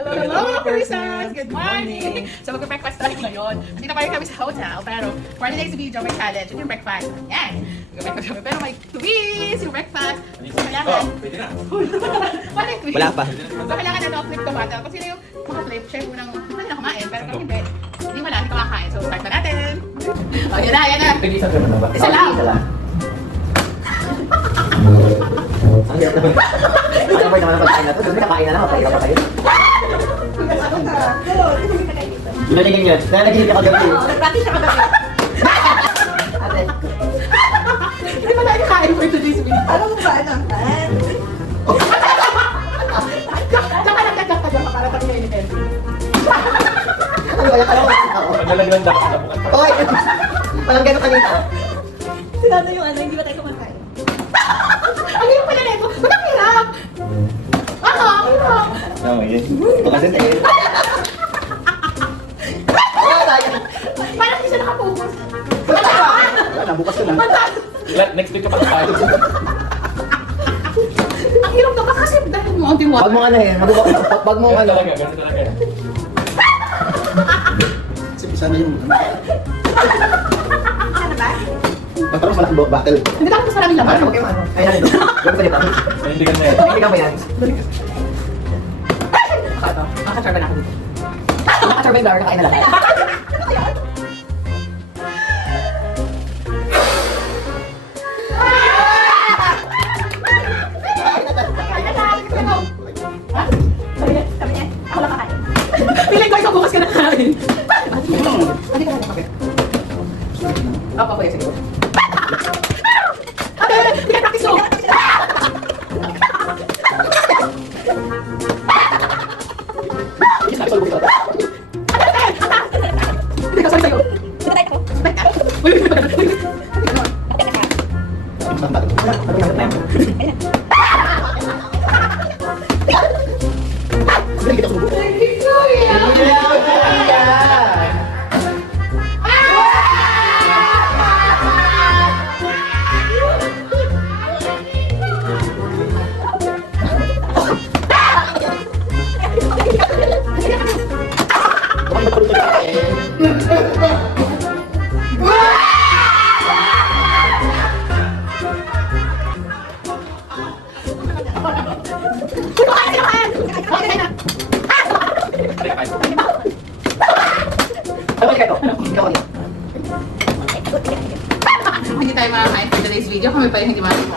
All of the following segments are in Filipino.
Hello, hello, persons! Good morning! So, mag-breakfast tayo ngayon. Dito pa rin kami sa hotel, pero for today's video, may challenge. Ito yung breakfast. Yan! Mag-breakfast kami, pero may twist yung breakfast. So, kailangan... Pwede na. Wala yung twist. Wala pa. So, kailangan flip the bottle. Kung sino yung mga flip, share mo ng hindi na kumain, pero kung hindi, hindi wala, hindi kumakain. So, start na natin! O, yan na, yan na! Isa lang ba? Isa lang! Ang hirap naman. Ano ba yung naman pagkain na to? Doon nakain na naman, pahirap pa kayo. Ginalingin yun. Nalagin ako gabi. Nag-practice siya kagabi. Ate. Hindi pa tayo kain for today's video. Ano mo ba ang pan? Tsaka nagkakagam para pag kayo ni Benji. Ano ba yung parang ako? Nalagyan dapat. Oy! Parang gano'n kanina. Sinado yung ano, hindi ba tayo kumakain? Ang hirap pala nito. Ba't ang hirap? Ako, ang hirap. Oo, yes. Baka din tayo. Parang hindi siya nakapokus. Wala, bukas ko na. Next week ka pa tayo. Ang hirap daw kasi dahil mo ang tiwag. Wag mo ano eh. Wag mo Ganun ano. talaga, ganun talaga. Sana yung... Ano ba? Parang malaking battle. Hindi ka mas maraming laman. Parang huwag yung ano. Ay, ano ito? Gawin pa dito. Hindi ka na yan. Hindi ka ba yan? Nakachar ba na ako dito? Nakachar ba yung bar? Nakain na lang. Ha? Sabi niya, ako lang kakain. Piling ko ikaw bukas ka nakain. Hindi ka nakain. Ako po, sige. Ate, hindi ka practice mo. Hindi ka sorry sa'yo. Spike ka? Uy, uy, uy. Hindi tayo makakain for today's video. Kami pa yung hindi makakain.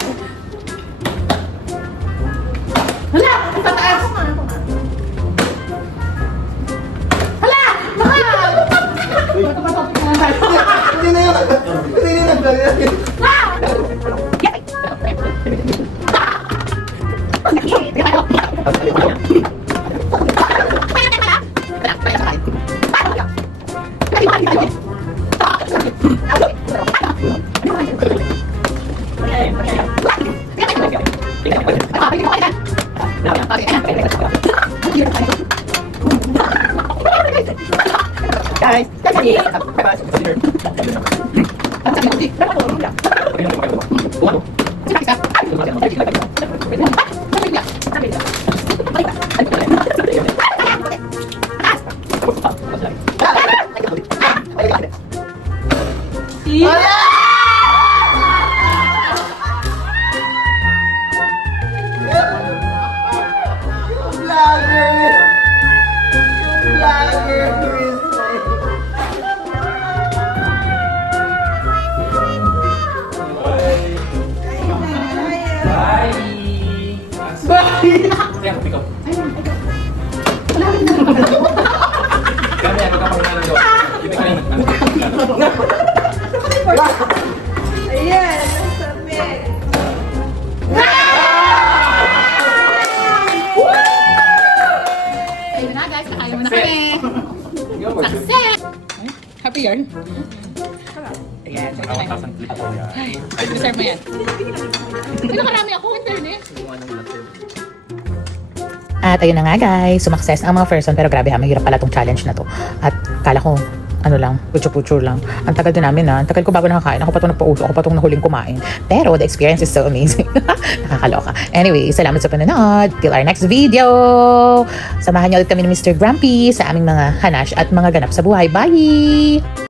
Hala! Ang tataas! Hala! Mahal! Hindi na yun. Hindi na yun. Guys, Kaya pick up. Kami ako ka pang nalalo. Hindi ka naman. Ayan, submit. Ayun na guys, kakain mo na kami. Success! Happy yarn? Ayan, so kakain mo. Ay, deserve mo yan. Hindi nakarami ako, in fairness. At ayun na nga guys, sumakses ang mga person pero grabe ha, mahirap pala tong challenge na to. At kala ko ano lang, putyo-putyo lang. Ang tagal din namin Ang tagal ko bago nakakain. Ako pa itong nagpauso. Ako pa itong nahuling kumain. Pero the experience is so amazing. Nakakaloka. Anyway, salamat sa panonood. Till our next video. Samahan niyo ulit kami ni Mr. Grumpy sa aming mga hanash at mga ganap sa buhay. Bye!